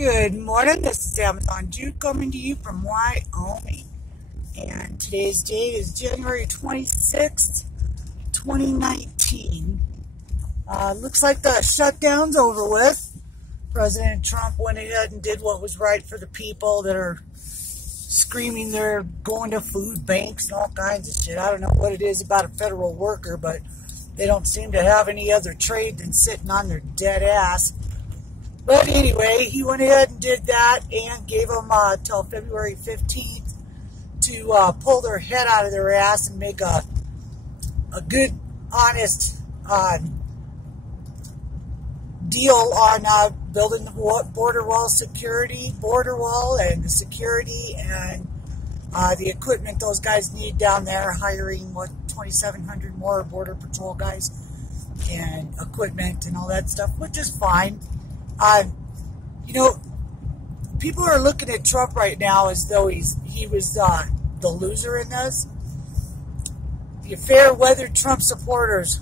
Good morning, this is Amazon Jude coming to you from Wyoming. And today's date is January 26th, 2019. Looks like the shutdown's over with. President Trump went ahead and did what was right for the people that are screaming they're going to food banks and all kinds of shit. I don't know what it is about a federal worker, but they don't seem to have any other trade than sitting on their dead ass. But anyway, he went ahead and did that and gave them till February 15th to pull their head out of their ass and make a good, honest deal on building the border wall and the security and the equipment those guys need down there, hiring, 2,700 more Border Patrol guys and equipment and all that stuff, which is fine. People are looking at Trump right now as though he was the loser in this. The fair-weather Trump supporters,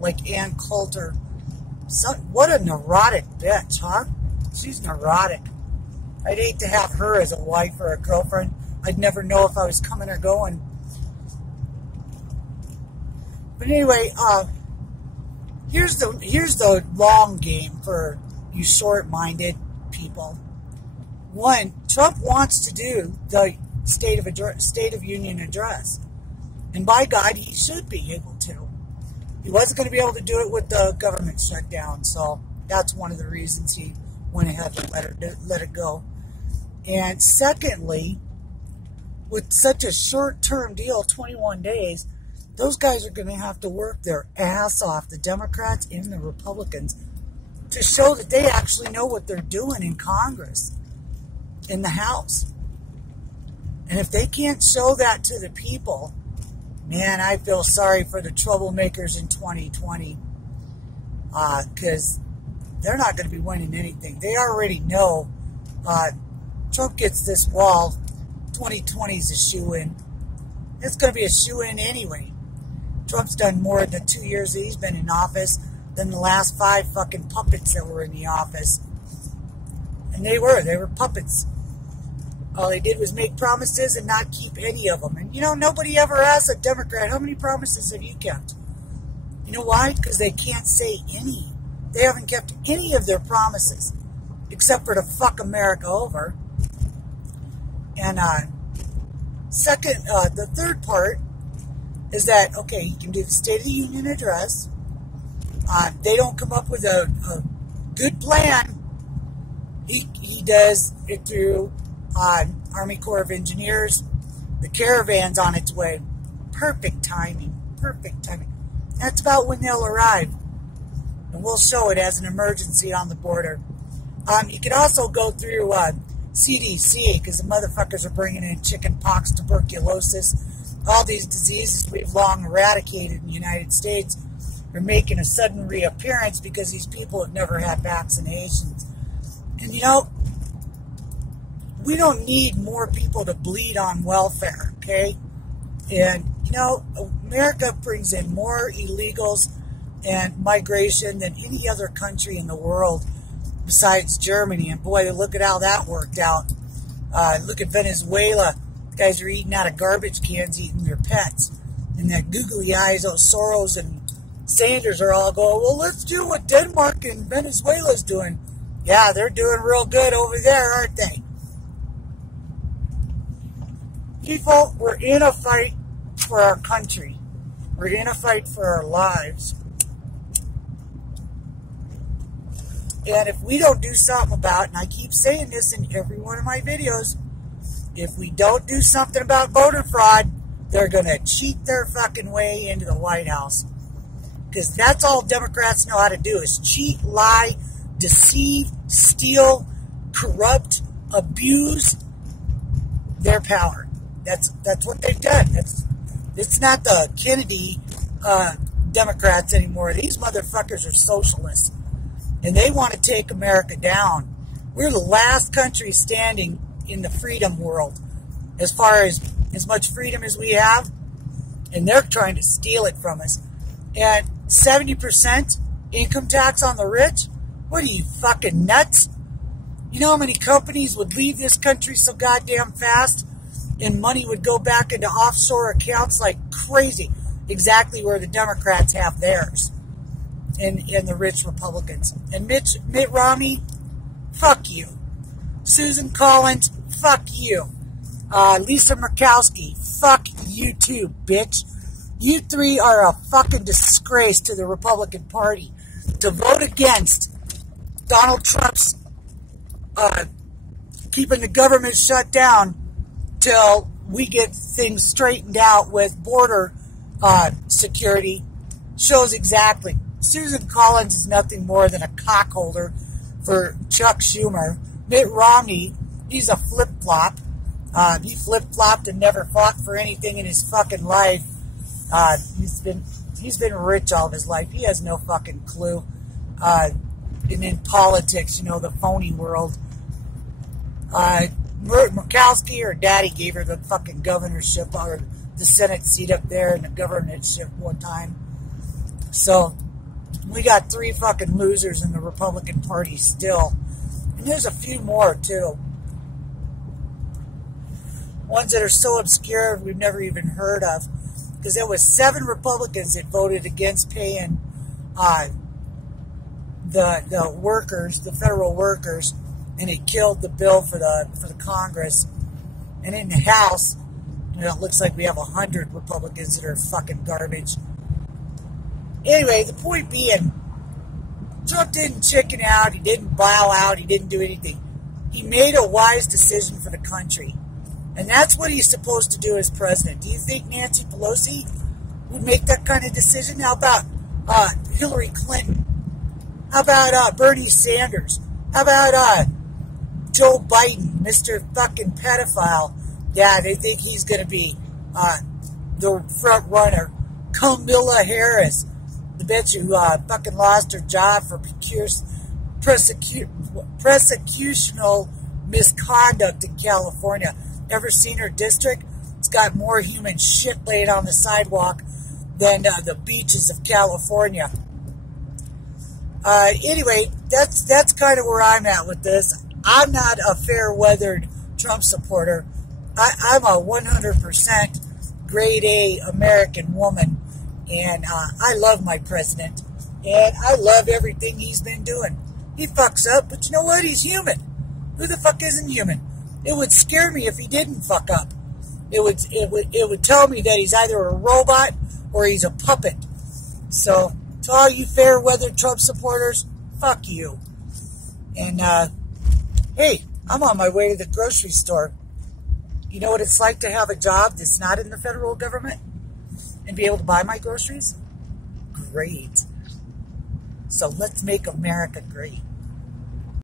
like Ann Coulter, what a neurotic bitch, huh? She's neurotic. I'd hate to have her as a wife or a girlfriend. I'd never know if I was coming or going. But anyway, here's the long game for you short-minded people. One, Trump wants to do the State of Union address. And by God, he should be able to. He wasn't going to be able to do it with the government shutdown, so that's one of the reasons he went ahead and let it go. And secondly, with such a short-term deal, 21 days, those guys are going to have to work their ass off, the Democrats and the Republicans, to show that they actually know what they're doing in Congress, in the House. And if they can't show that to the people, man, I feel sorry for the troublemakers in 2020, because they're not going to be winning anything. They already know Trump gets this wall, 2020 is a shoo-in. It's going to be a shoo-in anyway. Trump's done more in the 2 years that he's been in office than the last 5 fucking puppets that were in the office. And they were puppets. All they did was make promises and not keep any of them. And nobody ever asks a Democrat, how many promises have you kept? You know why? Because they can't say any. They haven't kept any of their promises, except for to fuck America over. And the third part is that, okay, he can do the State of the Union address. They don't come up with a good plan. He does it through Army Corps of Engineers. The caravan's on its way. Perfect timing. Perfect timing. That's about when they'll arrive. And we'll show it as an emergency on the border. You could also go through CDC, because the motherfuckers are bringing in chicken pox, tuberculosis, all these diseases we've long eradicated in the United States are making a sudden reappearance because these people have never had vaccinations. And we don't need more people to bleed on welfare, okay? And, America brings in more illegals and migration than any other country in the world besides Germany. And boy, look at how that worked out. Look at Venezuela. The guys are eating out of garbage cans, eating their pets. And that googly eyes, those Soros and Sanders are all going, well, let's do what Denmark and Venezuela's doing. Yeah, they're doing real good over there, aren't they? People, we're in a fight for our country. We're in a fight for our lives. And if we don't do something about it, and I keep saying this in every one of my videos, if we don't do something about voter fraud, they're going to cheat their fucking way into the White House. Because that's all Democrats know how to do, is cheat, lie, deceive, steal, corrupt, abuse their power. That's what they've done. It's not the Kennedy Democrats anymore. These motherfuckers are socialists. And they want to take America down. We're the last country standing in the freedom world as far as much freedom as we have. And they're trying to steal it from us. And 70% income tax on the rich? What are you, fucking nuts? You know how many companies would leave this country so goddamn fast and money would go back into offshore accounts like crazy, exactly where the Democrats have theirs and the rich Republicans. And Mitt Romney, fuck you. Susan Collins, fuck you. Lisa Murkoski, fuck you too, bitch. You three are a fucking disgrace to the Republican Party. To vote against Donald Trump's keeping the government shut down till we get things straightened out with border security shows exactly. Susan Collins is nothing more than a cockholder for Chuck Schumer. Mitt Romney, he's a flip-flop. He flip-flopped and never fought for anything in his fucking life. He's been rich all of his life. He has no fucking clue. And in politics, you know, the phony world. Murkowski, her daddy gave her the fucking governorship or the Senate seat up there and the governorship one time. So we got 3 fucking losers in the Republican Party still. And there's a few more too. Ones that are so obscure we've never even heard of. Because there was 7 Republicans that voted against paying the workers, the federal workers, and it killed the bill for the Congress. And in the House, you know, it looks like we have 100 Republicans that are fucking garbage. Anyway, the point being, Trump didn't chicken out, he didn't bow out, he didn't do anything. He made a wise decision for the country. And that's what he's supposed to do as president. Do you think Nancy Pelosi would make that kind of decision? How about Hillary Clinton? How about Bernie Sanders? How about Joe Biden, Mr. fucking pedophile? Yeah, they think he's going to be the front runner. Kamala Harris, the bitch who fucking lost her job for prosecutional misconduct in California. Ever seen her district? It's got more human shit laid on the sidewalk than the beaches of California. Anyway, that's kind of where I'm at with this. I'm not a fair-weathered Trump supporter. I'm a 100% grade A American woman, and I love my president, and I love everything he's been doing. He fucks up, but you know what? He's human. Who the fuck isn't human? It would scare me if he didn't fuck up. It would tell me that he's either a robot or he's a puppet. So, to all you fair-weathered Trump supporters, fuck you. And, hey, I'm on my way to the grocery store. You know what it's like to have a job that's not in the federal government and be able to buy my groceries? Great. So let's make America great.